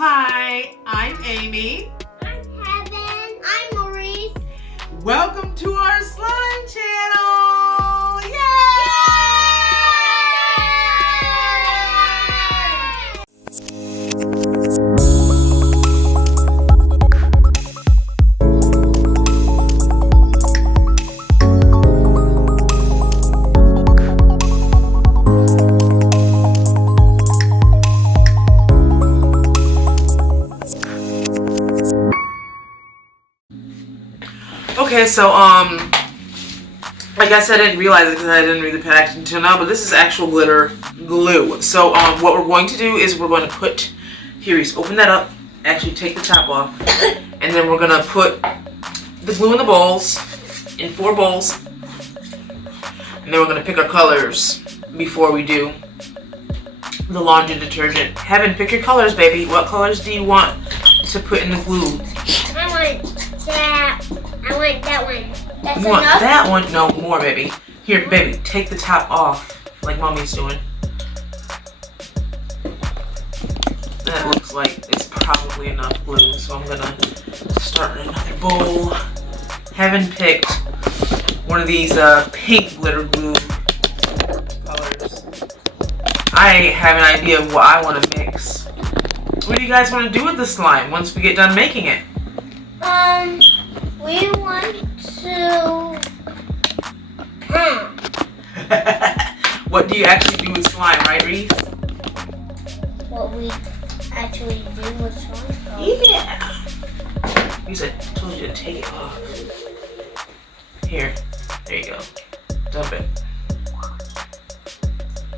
Hi, I'm Amy. I'm Heaven. I'm Reese. Welcome to our slime channel. Yay! Okay, so I guess I didn't realize it because I didn't read the packaging until now, but this is actual glitter glue. So what we're going to do is we're going to put, here, Reese, open that up, actually take the top off, and then we're going to put the glue in the bowls, in 4 bowls, and then we're going to pick our colors before we do the laundry detergent. Heaven, pick your colors, baby. What colors do you want to put in the glue? I want that. I want that one. That's You want enough? that one? No, more, baby. Here, baby, take the top off, like Mommy's doing. That looks like it's probably enough glue, so I'm gonna start in another bowl. Heaven picked one of these pink glitter glue colors. I have an idea of what I want to mix. What do you guys want to do with the slime once we get done making it? We want to. What do you actually do with slime, right, Reese? What we actually do with slime? Yeah. Reese, I told you to take it off. Here, there you go. Dump it.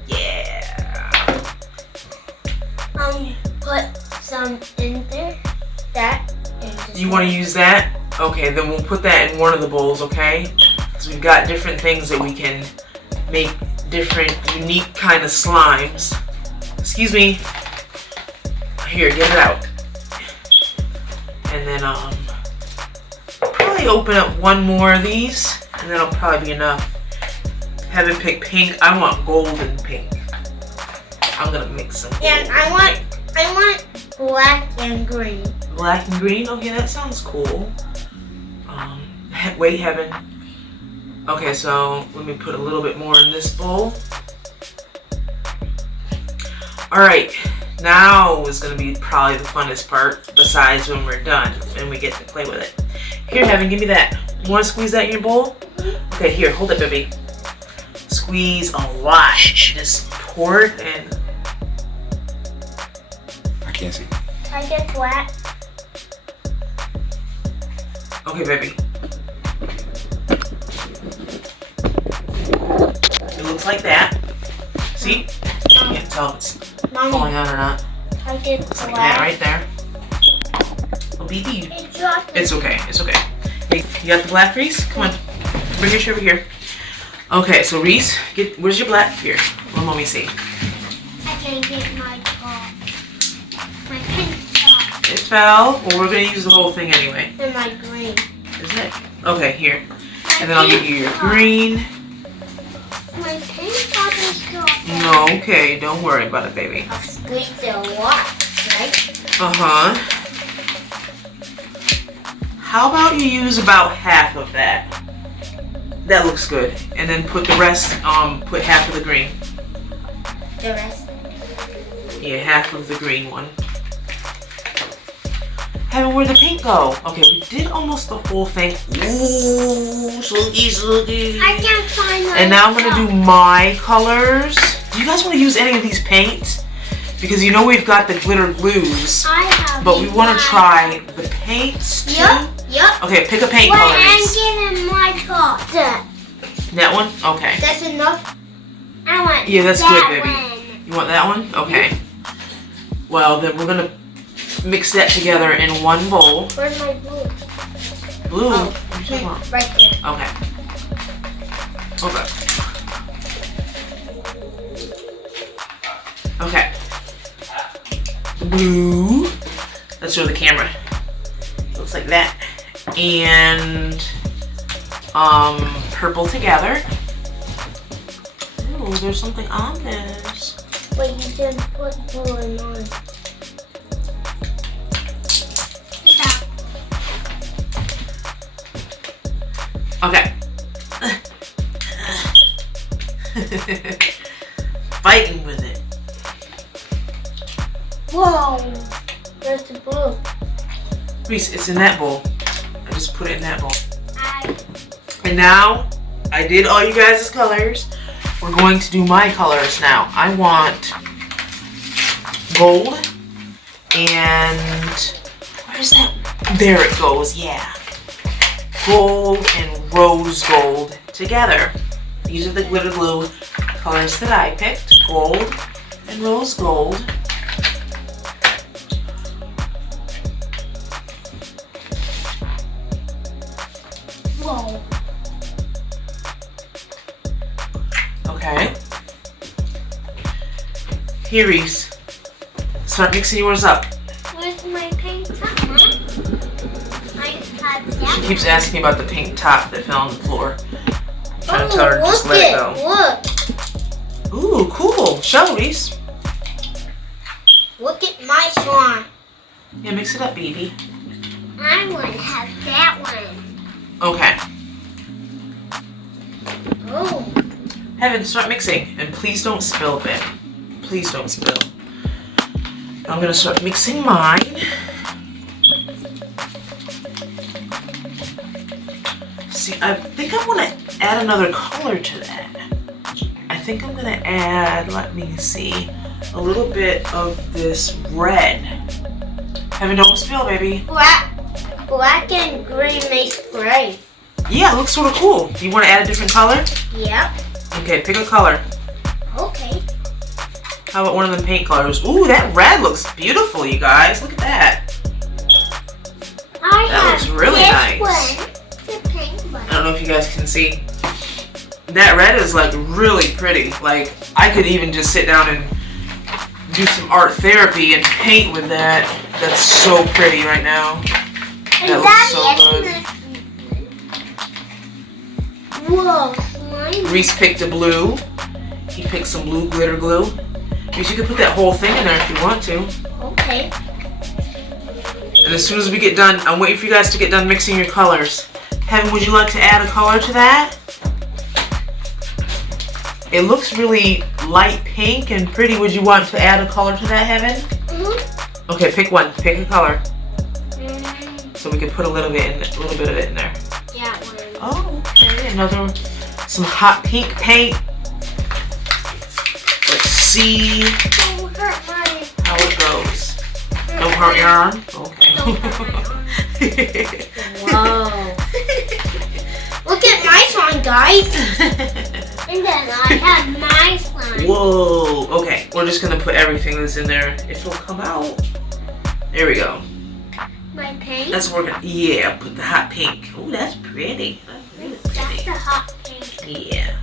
Yeah. Put some in there. That. You want to use that? Okay, then we'll put that in one of the bowls, okay? Because we've got different things that we can make different, unique kind of slimes. Excuse me. Here, get it out. And then, probably open up one more of these, and that'll probably be enough. Heaven pick pink. I want golden pink. I'm gonna mix some. And I want black and green. Black and green? Okay, that sounds cool. Wait, Heaven. Okay, so let me put a little bit more in this bowl. Alright, now is going to be probably the funnest part, besides when we're done and we get to play with it. Here, Heaven, give me that. You want to squeeze that in your bowl? Okay, here, hold it, baby. Squeeze a lot. Just pour it in. I can't see. I get black. Okay, baby. It looks like that. See? You can't tell if it's falling out or not. I get Looks like black. that right there. Oh, baby. It dropped. It's okay. It's okay. Hey, you got the black, Reese? Come on. Bring your shirt over here. Okay, so Reese, where's your black? Here. Let mommy see. I can't get my top. My pink top. It fell. Well, we're going to use the whole thing anyway. And my green. Is it? Okay, here. And then I'll give you your green. My pink top is dropping. No, okay. Don't worry about it, baby. I'll squeeze it a lot, right? Uh-huh. How about you use about half of that? That looks good. And then put the rest, put half of the green. The rest. Yeah, half of the green one. Heaven, where'd the pink go? Okay, we did almost the whole thing. Ooh, slooky. I can't find my And now I'm gonna top. do my colors. Do you guys want to use any of these paints? Because you know we've got the glitter glues, I have but we these want to black. try the paints too. Yup. Okay, pick a paint Wait, color. I'm Reese. getting my top. That one? Okay. That's enough. I want Yeah, that's that good, baby. one. You want that one? Okay. Well, then we're gonna mix that together in one bowl. Where's my blue? Blue? Oh, What are you talking about? right there. Okay. Okay. Okay. Blue. Let's show the camera. Looks like that. And purple together. Ooh, there's something on this. But you didn't put blue in on. Okay. Fighting with it. Whoa. There's the blue. Reese, it's in that bowl. I just put it in that bowl. And now, I did all you guys' colors. We're going to do my colors now. I want gold and where's that? There it goes, yeah. Gold and rose gold together. These are the glitter glue colors that I picked. Gold and rose gold. Whoa. Okay. Here, Reese. Start mixing yours up. Where's my pink top? I have that. She keeps asking about the pink top that fell on the floor. I'm trying to tell her to just look let it go. Look. Ooh, cool. Show, Reese. Look at my slime. Yeah, mix it up, baby. I want to have that one. Okay. Oh. Heaven, start mixing. And please don't spill, babe. Please don't spill. I'm going to start mixing mine. See, I think I want to add another color to that. I think I'm going to add, let me see, a little bit of this red. Heaven, don't spill, baby. Black and green makes gray. Yeah, it looks sort of cool. Do you want to add a different color? Yep. Okay, pick a color. Okay. How about one of them paint colors? Ooh, that red looks beautiful, you guys. Look at that. That looks really nice. One, the pink one. I don't know if you guys can see. That red is like really pretty. Like I could even just sit down and do some art therapy and paint with that. That's so pretty right now. That looks so good. Whoa, slime. Reese picked a blue. He picked some blue glitter glue. Reese, you can put that whole thing in there if you want to. Okay. And as soon as we get done, I'm waiting for you guys to get done mixing your colors. Heaven, would you like to add a color to that? It looks really light pink and pretty. Would you want to add a color to that, Heaven? Mm-hmm. Okay, pick one. Pick a color. Mm-hmm. So we can put a little bit of it in there. That one. Oh, okay. Some hot pink paint. Let's see Don't hurt my. how it goes. Don't hurt your arm? Okay. Don't hurt my arm. Whoa. Look at my slime, guys. And then I have my slime. Whoa. Okay, we're just going to put everything that's in there. If it'll come out. There we go. My pink? That's working. Yeah, put the hot pink. Oh, that's pretty. That's really That's pretty. the hot pink. Yeah.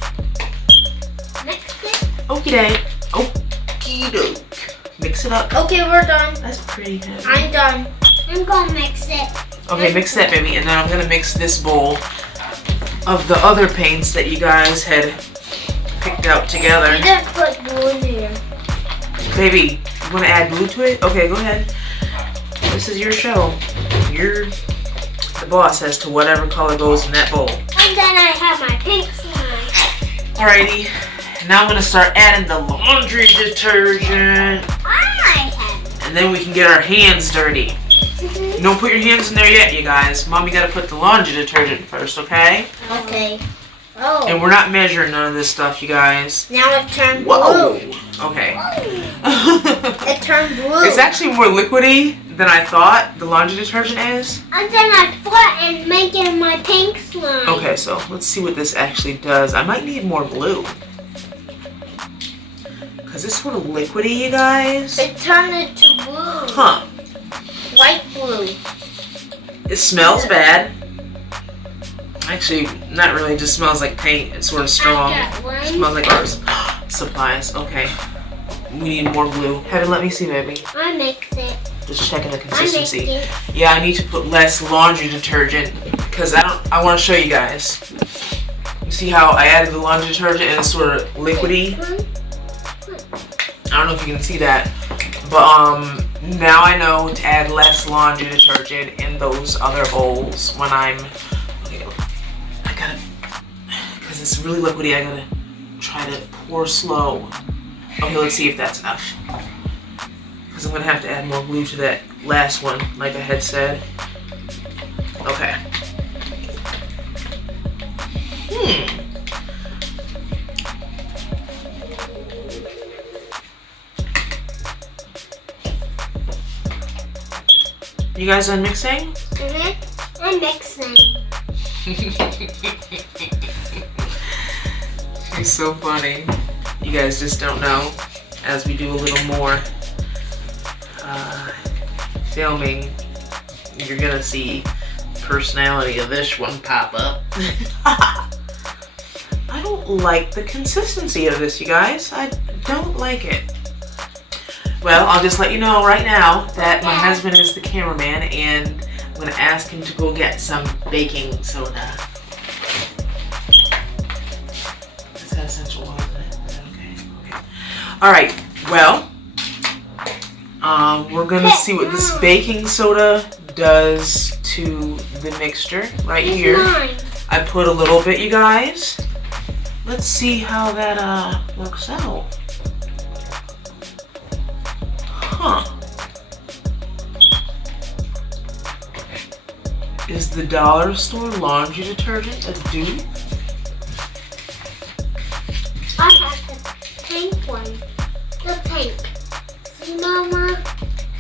Mix it. Okie doke. Okie doke. Mix it up. Okay, we're done. That's pretty. Heavy. I'm done. I'm gonna mix it. Okay, mix that, baby, and then I'm gonna mix this bowl of the other paints that you guys had picked out together. You just put blue in here. Baby, you wanna add blue to it? Okay, go ahead. This is your show. You're the boss as to whatever color goes in that bowl. And then I have my pink slime. Alrighty, now I'm gonna start adding the laundry detergent, I have. and then we can get our hands dirty. Mm-hmm. Don't put your hands in there yet, you guys. Mommy gotta put the laundry detergent first, okay? Okay. Oh. And we're not measuring none of this stuff, you guys. Now it turned Whoa! blue. Okay. It turned blue. It's actually more liquidy than I thought the laundry detergent is. And then I put and make it my pink slime. Okay, so let's see what this actually does. I might need more glue. Because it's sort of liquidy, you guys. It turned into blue. Huh. Light blue. It smells bad. Actually, not really. It just smells like paint. It's sort of strong. I got one. It smells like our supplies. Okay. We need more glue. Heaven, let me see, baby. I mix it. Just checking the I consistency. mix it. Yeah, I need to put less laundry detergent because I want to show you guys. You see how I added the laundry detergent and it's sort of liquidy? I don't know if you can see that, but now I know to add less laundry detergent in those other bowls when I'm. Okay, I gotta it's really liquidy. I gotta try to pour slow. Okay, let's see if that's enough. Because I'm gonna have to add more glue to that last one, like I had said. Okay. You guys done mixing? I'm mixing. She's so funny. You guys just don't know. As we do a little more filming, you're gonna see the personality of this one pop up. I don't like the consistency of this, you guys. I don't like it. Well, I'll just let you know right now that my husband is the cameraman, and I'm going to ask him to go get some baking soda. Is that essential oil in it? Is that okay? Okay. All right. Well, we're going to see what this baking soda does to the mixture right here. I put a little bit, you guys. Let's see how that works out. Huh. Is the dollar store laundry detergent a dupe? I have the pink one. The pink. See, Mama?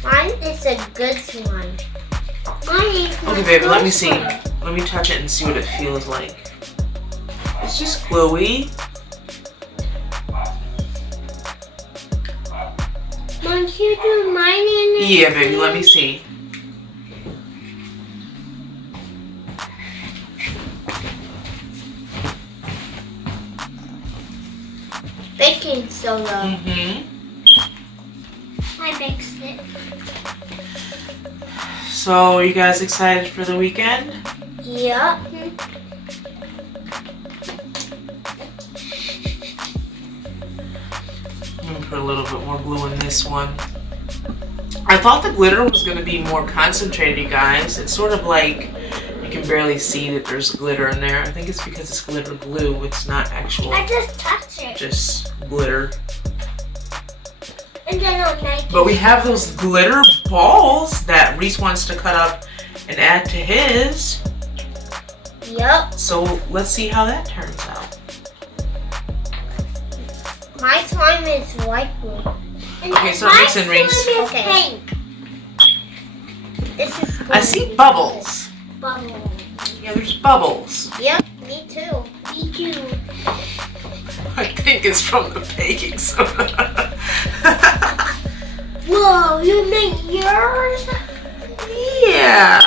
Mine is a good one. Mine is Okay, baby, let me see. Let me touch it and see what it feels like. It's just glowy. Mom, you do mine in it? Yeah, baby, let me see. Baking soda. Mm-hmm. I mixed it. So, are you guys excited for the weekend? Yep. I'm gonna put a little bit more glue in this one. I thought the glitter was gonna be more concentrated, you guys. It's sort of like you can barely see that there's glitter in there. I think it's because it's glitter glue. It's not actual. I just touched it. Just glitter. And then I'll make it. But we have those glitter balls that Reese wants to cut up and add to his. Yep. So let's see how that turns out. My slime is white blue. Okay, so mix in, Reese. My slime is pink. This is blue. I see bubbles. Bubbles. Yeah, there's bubbles. Yep, me too. Me too. I think it's from the baking soda. Whoa, you make yours? Yeah.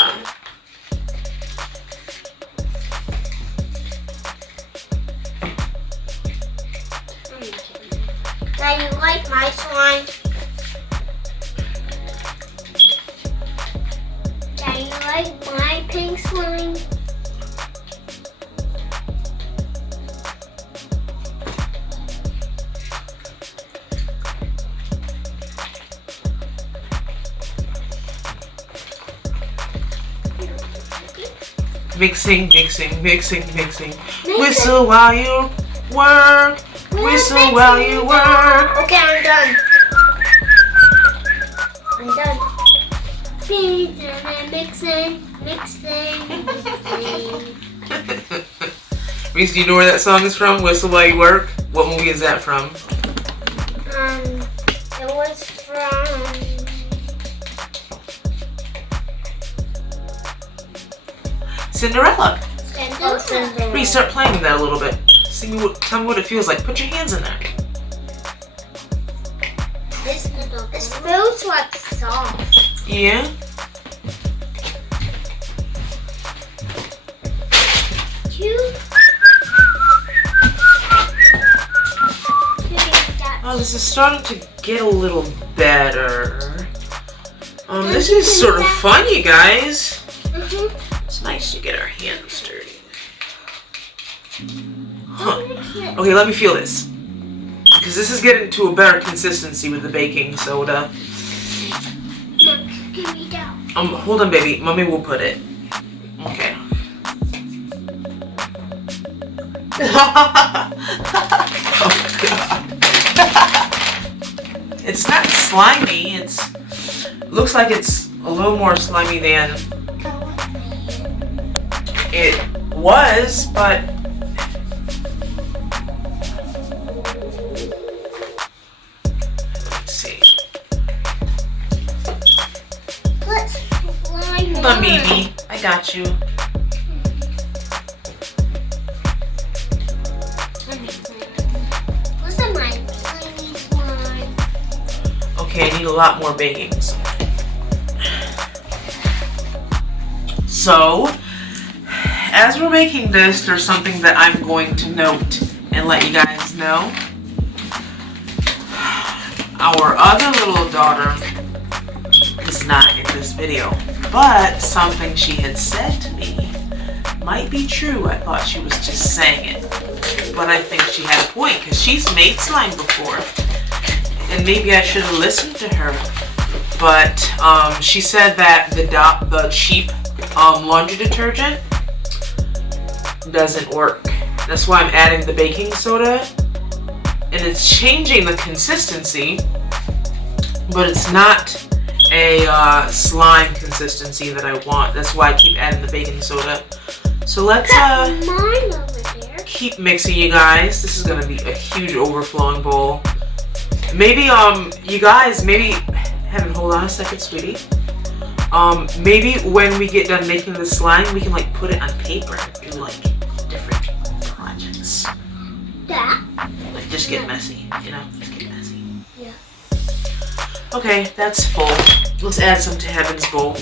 Now you like my slime? Now you like my pink slime? Mixing, mixing, mixing, mixing. Whistle while you work. Whistle while you work. Okay, I'm done. I'm done. Mixing, mixing, mixing. Reese, do you know where that song is from? Whistle while you work. What movie is that from? It was from... Cinderella. Cinderella. Reese, start playing with that a little bit. Tell me what it feels like. Put your hands in there. This feels like soft. Yeah. Oh, this is starting to get a little better. This is sort of fun, you guys. It's nice to get our hands dirty. Huh. Okay, let me feel this. Because this is getting to a better consistency with the baking soda. Give me down. Hold on, baby. Mommy will put it. Okay. Oh god. It's not slimy. Looks like it's a little more slimy than it was, but let's see. Let's slime. Hold on, baby. I got you. Listen, my slimy slime. Okay, I need a lot more baking soda. So, as we're making this, there's something that I'm going to note and let you guys know. Our other little daughter is not in this video, but something she had said to me might be true. I thought she was just saying it, but I think she had a point because she's made slime before, and maybe I should have listened to her. But she said that the cheap laundry detergent doesn't work. That's why I'm adding the baking soda, and it's changing the consistency, but it's not a slime consistency that I want. That's why I keep adding the baking soda. So let's mine over there. keep mixing, you guys. This is gonna be a huge overflowing bowl. Maybe you guys, maybe Heaven, hold on a second, sweetie. Maybe when we get done making the slime, we can like put it on paper and do like different projects. That? Like just get messy, you know? Just get messy. Yeah. Okay, that's full. Let's add some to Heaven's bowl.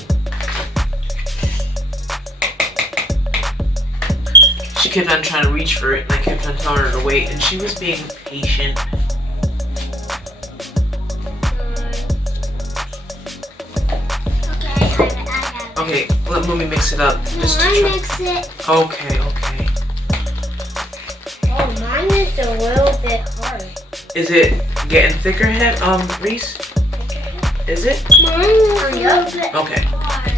She kept on trying to reach for it, and I kept on telling her to wait, and she was being patient. Okay, let Mommy mix it up. Just Mine mix it. Okay. Oh, mine is a little bit hard. Is it getting thicker, Reese? Is it? Mine is a little bit Okay. hard.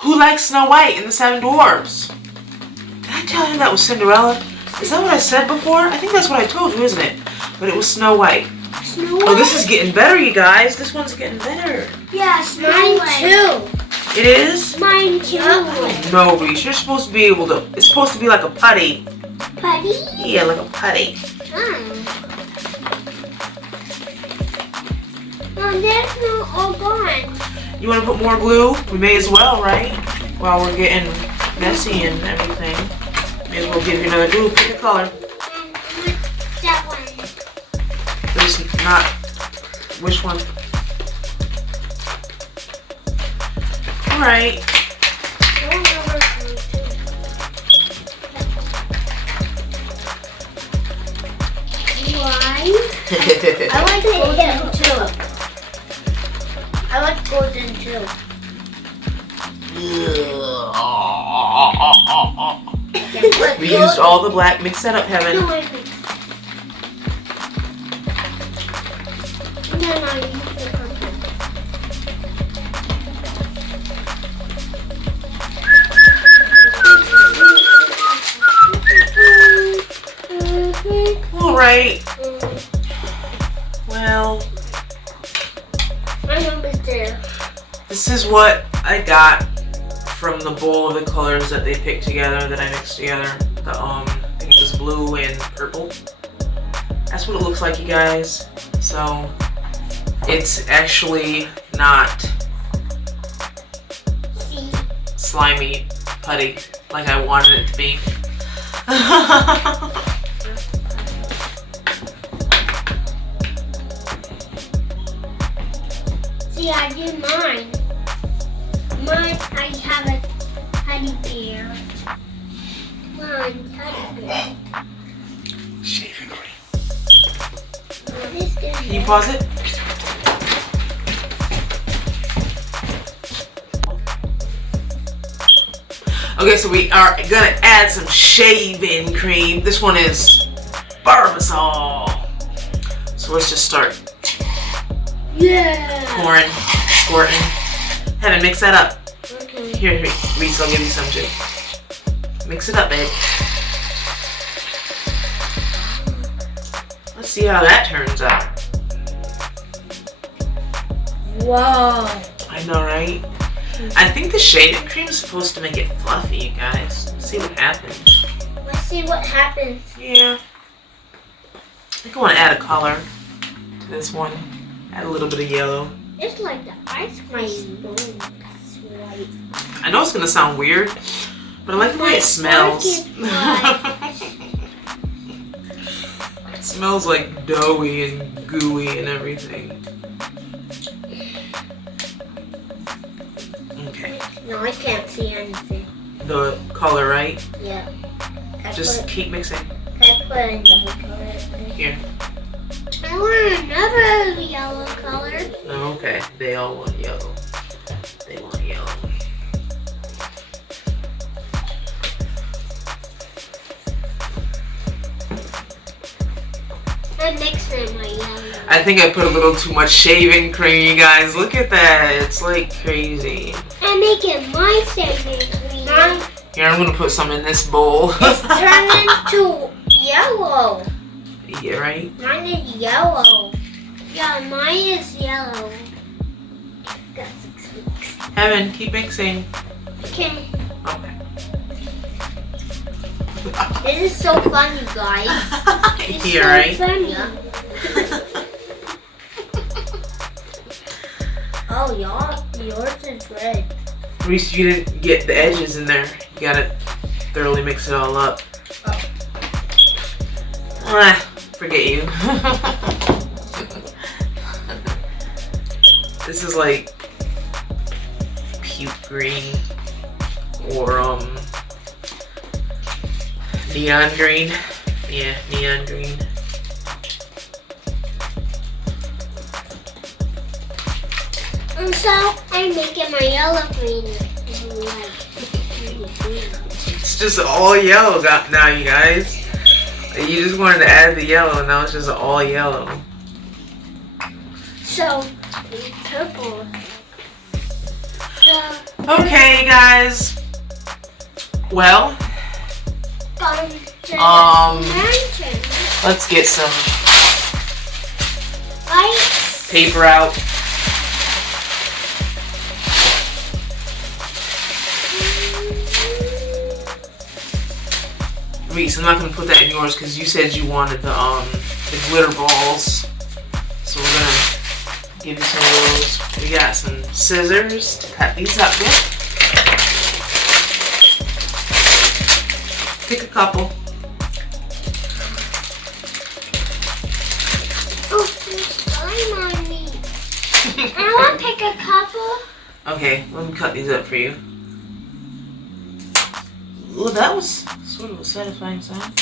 Who likes Snow White and the Seven Dwarfs? Did I tell him that was Cinderella? Is that what I said before? I think that's what I told you, isn't it? But it was Snow White. Snow White? Oh, this is getting better, you guys. This one's getting better. Yeah, mine too. It is? Mine too. No, Reese. You're supposed to be able to... It's supposed to be like a putty. Putty? Yeah, like a putty. Oh, there's no all gone. You want to put more glue? We may as well, right? While we're getting messy and everything. May as well give you another glue. Pick a color. That one. There's not... Which one? Alright. Why? I like golden too. I like golden too. We used all the black. Mix that up, Heaven. No, wait. No, you use the purple. Alright. Well, I'm almost there. this is what I got from the bowl of the colors that they picked together, that I mixed together. The I think it was blue and purple. That's what it looks like, you guys. So it's actually not slimy putty like I wanted it to be. See, I do mine. Mine, I have a teddy bear. Mine, teddy bear. Shaving cream. What is this? Can you pause it? Okay, so we are gonna add some shaving cream. This one is Barbasol. So let's just start. Yeah. Pouring, squirting. Heaven, mix that up. Okay. Here, Reese, I'll give you some too. Mix it up, babe. Let's see how that turns out. Whoa. I know, right? I think the shaving cream is supposed to make it fluffy, you guys. Let's see what happens. Let's see what happens. Yeah. I think I want to add a color to this one. Add a little bit of yellow. It's like the ice cream. Right. I know it's going to sound weird, but I like the way it smells. It smells like doughy and gooey and everything. Okay. No, I can't see anything. The color, right? Yeah. Just keep mixing. I put another color in. Here. I want another yellow color. Oh, okay. They all want yellow. They want yellow. I'm mixing my yellow. I think I put a little too much shaving cream, you guys. Look at that. It's like crazy. I'm making my shaving cream. Here, I'm gonna put some in this bowl. It's turning into yellow. Yeah, right? Mine is yellow. Yeah, mine is yellow. Got 6 weeks. Heaven, keep mixing. Okay. Okay. This is so fun, you guys. It's Here, so right? funny. Oh, yours is red. Reese, you didn't get the edges in there. You gotta thoroughly mix it all up. Oh. Forget you. This is like puke green or neon green. Yeah, neon green. And so I'm making my yellow green. It's just all yellow now, you guys. You just wanted to add the yellow, and now it's just all yellow. So, purple. So, Okay, guys. Well, mansion. let's get some Lights. paper out. Reese, I'm not gonna put that in yours because you said you wanted the glitter balls. So we're gonna give you some of those. We got some scissors to cut these up with. Pick a couple. Oh, there's slime on me. I want to pick a couple. Okay, let me cut these up for you. Well, that was sort of a satisfying sound.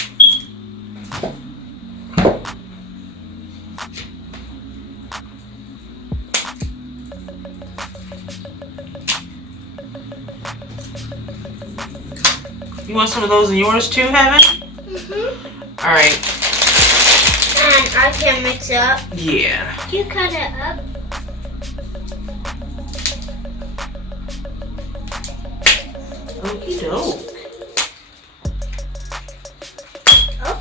You want some of those in yours too, Heaven? Mm-hmm. All right. And I can mix it up. Yeah. You cut it up. Okie doke.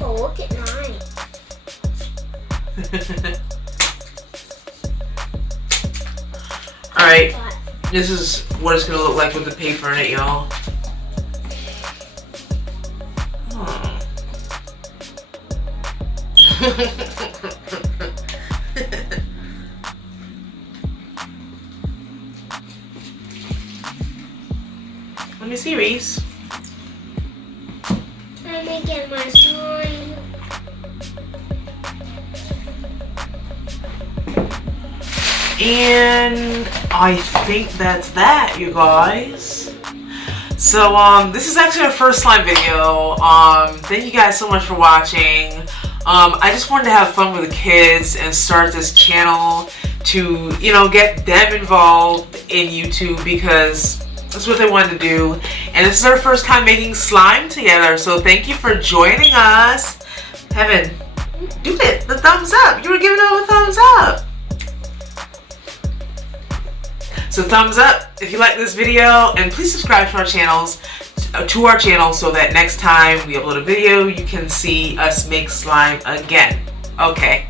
Oh, look at mine. All right. This is what it's gonna look like with the paper in it, y'all. Let me see, Reese. I'm making my slime. And I think that's that, you guys. So this is actually our first slime video. Thank you guys so much for watching. I just wanted to have fun with the kids and start this channel to, you know, get them involved in YouTube because that's what they wanted to do. And this is our first time making slime together. So thank you for joining us. Heaven, do it. The thumbs up. You were giving it a thumbs up. So thumbs up if you like this video, and please subscribe to our channel so that next time we upload a video, you can see us make slime again. Okay.